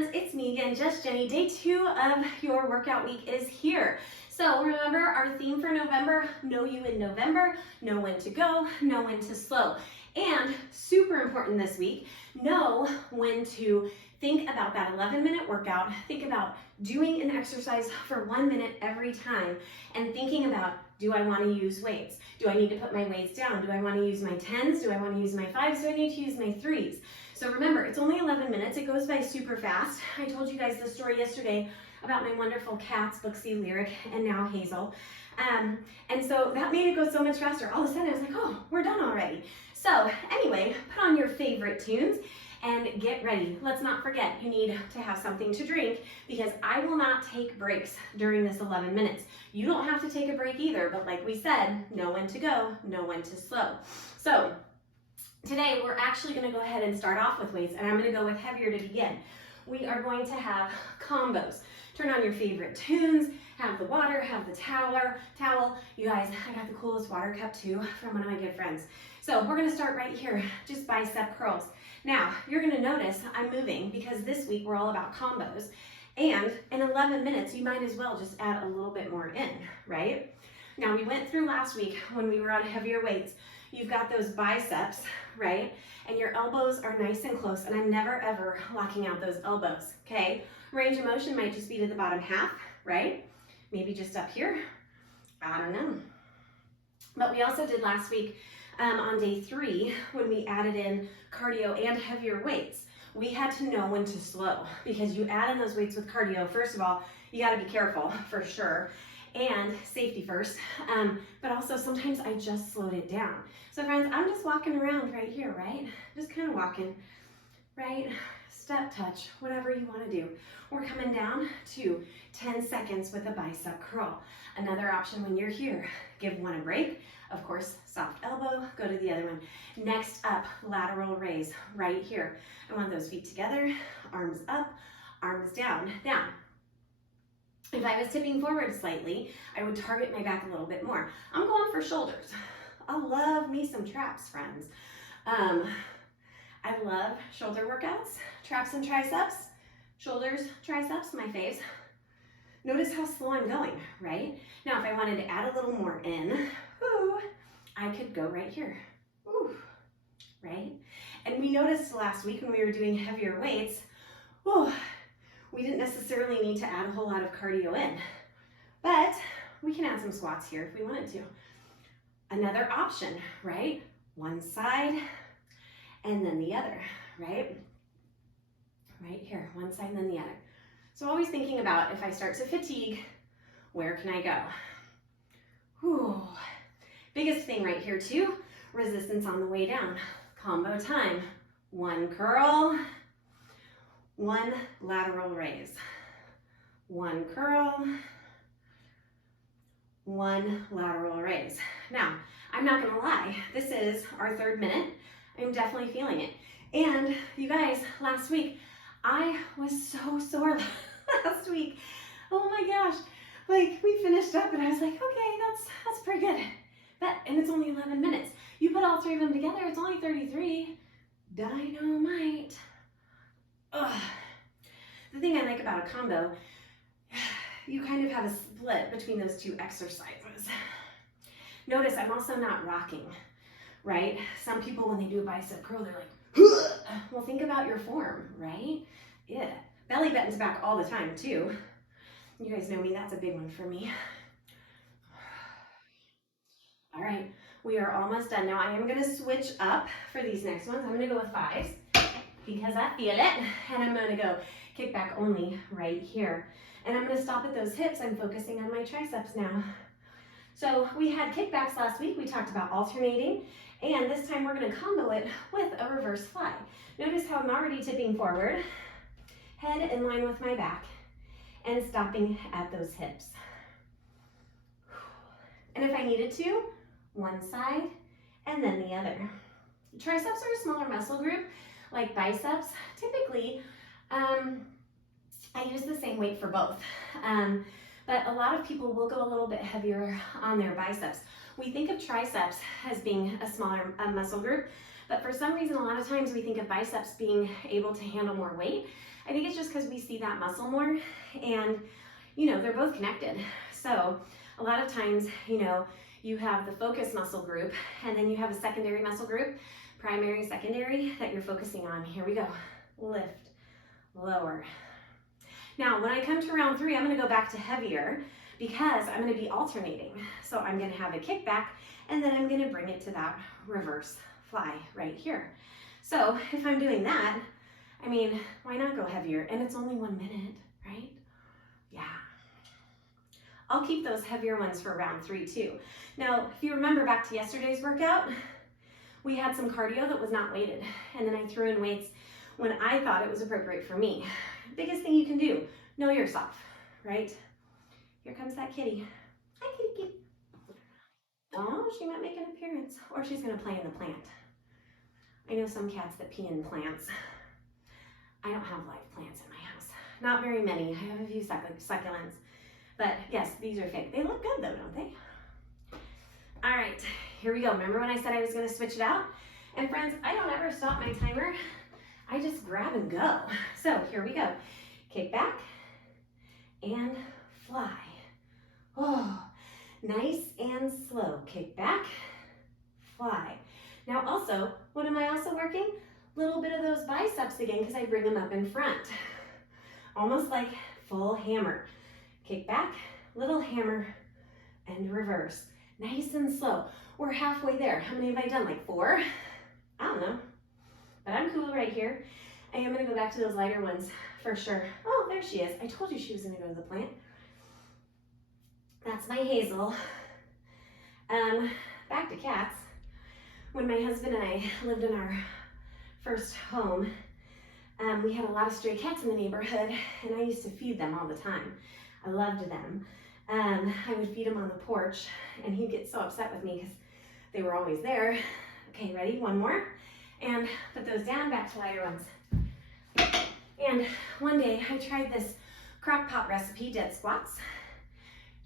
friends, it's me again, Just Jenny. Day 2 of your workout week is here. So remember our theme for November, know you in November, know when to go, know when to slow. And super important this week, know when to think about that 11-minute workout, think about doing an exercise for 1 minute every time, and thinking about, do I want to use weights? Do I need to put my weights down? Do I want to use my 10s? Do I want to use my 5s? Do I need to use my 3s? So remember, it's only 11 minutes. It goes by super fast. I told you guys the story yesterday about my wonderful cats, Booksy, Lyric, and now Hazel. And so that made it go so much faster. All of a sudden, I was like, oh, we're done already. So anyway, put on your favorite tunes and get ready. Let's not forget, you need to have something to drink because I will not take breaks during this 11 minutes. You don't have to take a break either, but like we said, know when to go, know when to slow. So today we're actually gonna go ahead and start off with weights, and I'm gonna go with heavier to begin. We are going to have combos. Turn on your favorite tunes, have the water, have the towel. You guys, I got the coolest water cup too from one of my good friends. So we're gonna start right here, just bicep curls. Now, you're gonna notice I'm moving because this week we're all about combos. And in 11 minutes, you might as well just add a little bit more in, right? Now, we went through last week when we were on heavier weights. You've got those biceps, right? And your elbows are nice and close, and I'm never ever locking out those elbows, okay? Range of motion might just be to the bottom half, right? Maybe just up here, I don't know. But we also did last week on day 3, when we added in cardio and heavier weights, we had to know when to slow because you add in those weights with cardio. First of all, you gotta be careful for sure, and safety first, but also sometimes I just slowed it down. So friends, I'm just walking around right here, right? Just kind of walking, right? Step touch, whatever you want to do. We're coming down to 10 seconds with a bicep curl. Another option when you're here, give one a break. Of course, soft elbow, go to the other one. Next up, lateral raise right here. I want those feet together, arms up, arms down. Now, if I was tipping forward slightly, I would target my back a little bit more. I'm going for shoulders. I love me some traps, friends. I love shoulder workouts, traps and triceps, shoulders, triceps, my faves. Notice how slow I'm going, right? Now, if I wanted to add a little more in, I could go right here, right? And we noticed last week when we were doing heavier weights, we didn't necessarily need to add a whole lot of cardio in, but we can add some squats here if we wanted to. Another option, right? One side and then the other, right? Right here, one side and then the other. So always thinking about if I start to fatigue, where can I go? Whew. Biggest thing right here too, resistance on the way down. Combo time, 1 curl, 1 lateral raise, 1 curl, 1 lateral raise. Now, I'm not gonna lie, this is our 3rd minute. I'm definitely feeling it. And you guys, last week, I was so sore last week. Oh my gosh. Like, we finished up and I was like, okay, that's pretty good. And it's only 11 minutes. You put all 3 of them together, it's only 33. Dynamite. Ugh. The thing I like about a combo, you kind of have a split between those 2 exercises. Notice I'm also not rocking, right? Some people, when they do a bicep curl, they're like, well, think about your form, right? Yeah. Belly buttons back all the time too. You guys know me, that's a big one for me. All right, we are almost done. Now I am gonna switch up for these next ones. I'm gonna go with 5s because I feel it. And I'm gonna go kickback only right here. And I'm gonna stop at those hips. I'm focusing on my triceps now. So we had kickbacks last week. We talked about alternating. And this time we're gonna combo it with a reverse fly. Notice how I'm already tipping forward, head in line with my back, and stopping at those hips. And if I needed to, one side and then the other. Triceps are a smaller muscle group, like biceps. Typically, I use the same weight for both. But a lot of people will go a little bit heavier on their biceps. We think of triceps as being a smaller muscle group, But for some reason, a lot of times we think of biceps being able to handle more weight. I think it's just because we see that muscle more, and you know, they're both connected. So a lot of times, you know, you have the focus muscle group, and then you have a secondary muscle group, primary, secondary, that you're focusing on. Here we go. Lift, lower. Now, when I come to round 3, I'm going to go back to heavier because I'm going to be alternating. So I'm going to have a kickback, and then I'm going to bring it to that reverse fly right here. So if I'm doing that, I mean, why not go heavier? And it's only 1 minute, right? Yeah. I'll keep those heavier ones for round 3 too. Now, if you remember back to yesterday's workout, we had some cardio that was not weighted, and then I threw in weights when I thought it was appropriate for me. Biggest thing you can do, know yourself, right? Here comes that kitty. Hi, kitty, kitty. Oh, she might make an appearance, or she's gonna play in the plant. I know some cats that pee in plants. I don't have live plants in my house. Not very many. I have a few succulents. But yes, these are fake. They look good though, don't they? All right, here we go. Remember when I said I was gonna switch it out? And friends, I don't ever stop my timer. I just grab and go. So here we go. Kick back and fly. Oh, nice and slow. Kick back, fly. Now also, what am I also working? A little bit of those biceps again because I bring them up in front. Almost like full hammer. Kick back, little hammer, and reverse. Nice and slow. We're halfway there. How many have I done? Like 4? I don't know. But I'm cool right here. I am going to go back to those lighter ones for sure. Oh, there she is. I told you she was going to go to the plant. That's my Hazel. Back to cats. When my husband and I lived in our first home, we had a lot of stray cats in the neighborhood, and I used to feed them all the time. I loved them. I would feed him on the porch, and he'd get so upset with me because they were always there. Okay, ready? 1 more. And put those down, back to lighter ones. And one day I tried this crock pot recipe, dead squats.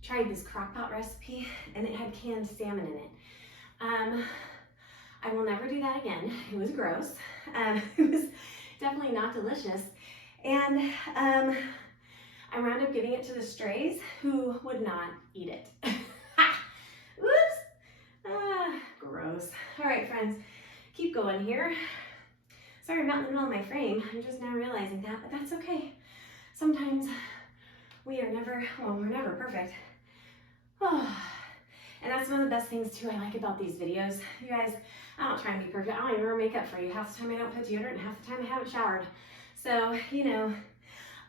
Tried this crock pot recipe, and it had canned salmon in it. I will never do that again. It was gross. It was definitely not delicious. And I wound up giving it to the strays who would not eat it. Oops. Gross. All right, friends, keep going here. Sorry, I'm not in the middle of my frame. I'm just now realizing that, but that's okay. Sometimes we're never perfect. Oh. And that's one of the best things too I like about these videos. You guys, I don't try and be perfect. I don't even wear makeup for you. Half the time I don't put deodorant, and half the time I haven't showered. So, you know,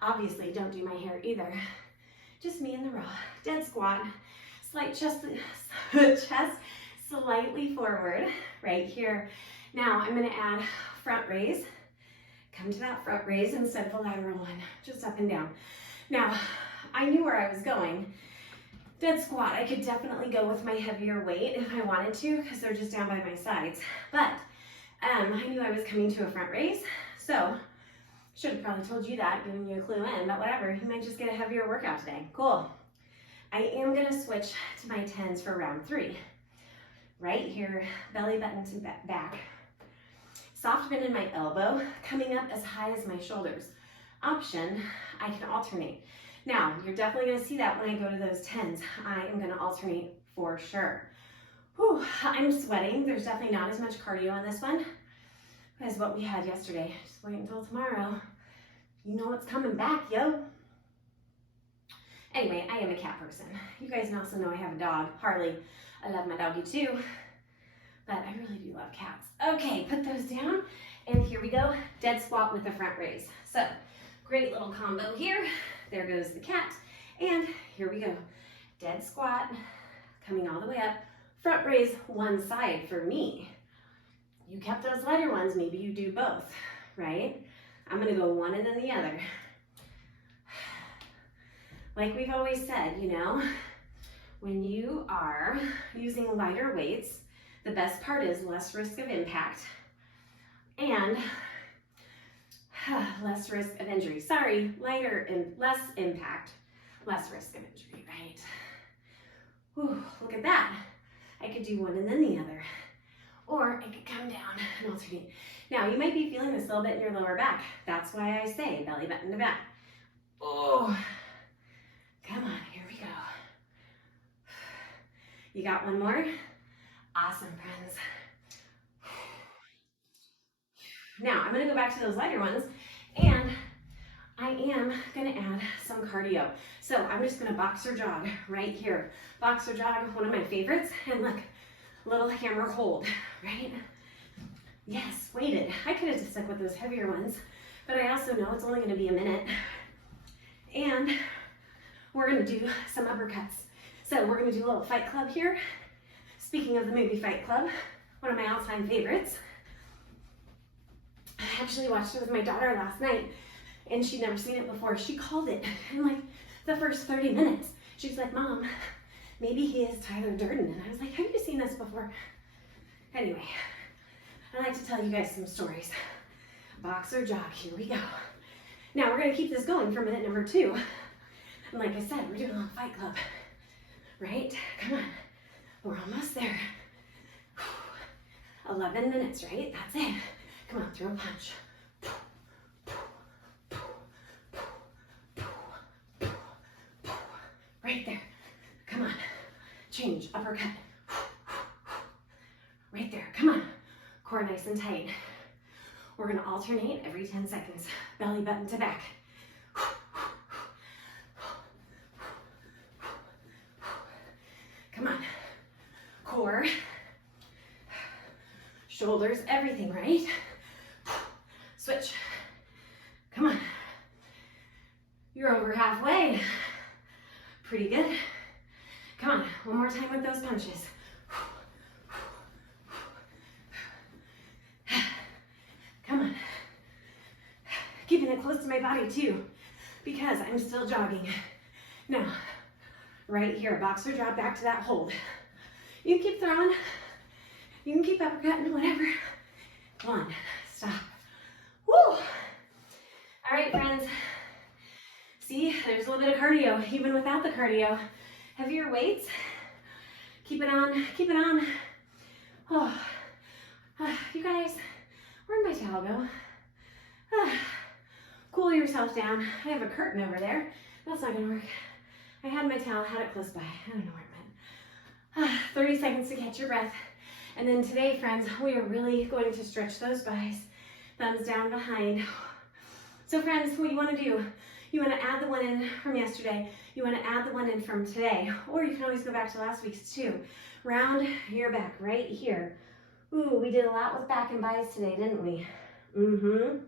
obviously don't do my hair either. Just me in the raw. Dead squat, slight chest slightly forward right here. Now I'm gonna add front raise. Come to that front raise instead of a lateral one, just up and down. Now, I knew where I was going. Dead squat, I could definitely go with my heavier weight if I wanted to because they're just down by my sides. But I knew I was coming to a front raise, so should have probably told you that, giving you a clue in, but whatever. You might just get a heavier workout today. Cool. I am gonna switch to my 10s for round 3. Right here, belly button to back. Soft bend in my elbow, coming up as high as my shoulders. Option, I can alternate. Now, you're definitely gonna see that when I go to those 10s. I am gonna alternate for sure. Whew, I'm sweating. There's definitely not as much cardio on this one as what we had yesterday. Just wait until tomorrow. You know what's coming back, yo. Anyway, I am a cat person. You guys also know I have a dog, Harley. I love my doggy too, but I really do love cats. Okay, put those down, and here we go. Dead squat with the front raise. So, great little combo here. There goes the cat, and here we go. Dead squat, coming all the way up. Front raise one side for me. You kept those lighter ones, maybe you do both, right? I'm gonna go one and then the other. Like we've always said, you know, when you are using lighter weights, the best part is less risk of impact and less risk of injury. Sorry, lighter and less impact, less risk of injury, right? Whew, look at that. I could do one and then the other. or it could come down and alternate. Now, you might be feeling this a little bit in your lower back. That's why I say belly button to back. Oh, come on, here we go. You got one more? Awesome, friends. Now, I'm gonna go back to those lighter ones, and I am gonna add some cardio. So I'm just gonna boxer jog right here. Boxer jog, one of my favorites, and look, little hammer hold, right? Yes, weighted. I could have just stuck with those heavier ones, but I also know it's only gonna be a minute. And we're gonna do some uppercuts. So we're gonna do a little Fight Club here. Speaking of the movie Fight Club, one of my all-time favorites. I actually watched it with my daughter last night, and she'd never seen it before. She called it in like the first 30 minutes. She's like, Mom, maybe he is Tyler Durden. And I was like, have you seen this before? Anyway, I like to tell you guys some stories. Boxer jog, here we go. Now we're gonna keep this going for minute number 2. And like I said, we're doing a little Fight Club, right? Come on, we're almost there. 11 minutes, right? That's it. Come on, throw a punch. Right there. Come on. Change, uppercut. Right there. Come on. Core nice and tight. We're going to alternate every 10 seconds. Belly button to back. Come on. Core. Shoulders, everything, right? Switch. Come on. You're over halfway. Pretty good. Come on, one more time with those punches. Come on. Keeping it close to my body too, because I'm still jogging. Now, right here, boxer drop back to that hold. You can keep throwing. You can keep uppercutting, whatever. Come on, stop. Woo! All right, friends. See, there's a little bit of cardio, even without the cardio. Heavier weights. Keep it on, keep it on. Oh, you guys, where'd my towel go? Cool yourself down. I have a curtain over there. That's not gonna work. I had my towel, had it close by. I don't know where it went. 30 seconds to catch your breath. And then today, friends, we are really going to stretch those buys. Thumbs down behind. So friends, what you want to do, you want to add the one in from yesterday. You want to add the one in from today. Or you can always go back to last week's too. Round your back right here. Ooh, we did a lot with back and buys today, didn't we? A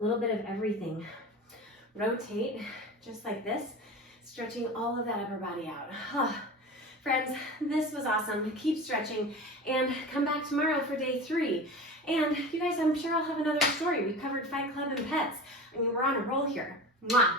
little bit of everything. Rotate just like this, stretching all of that upper body out. Friends, this was awesome. Keep stretching and come back tomorrow for day 3. And you guys, I'm sure I'll have another story. We covered Fight Club and pets. I mean, we're on a roll here. Mwah!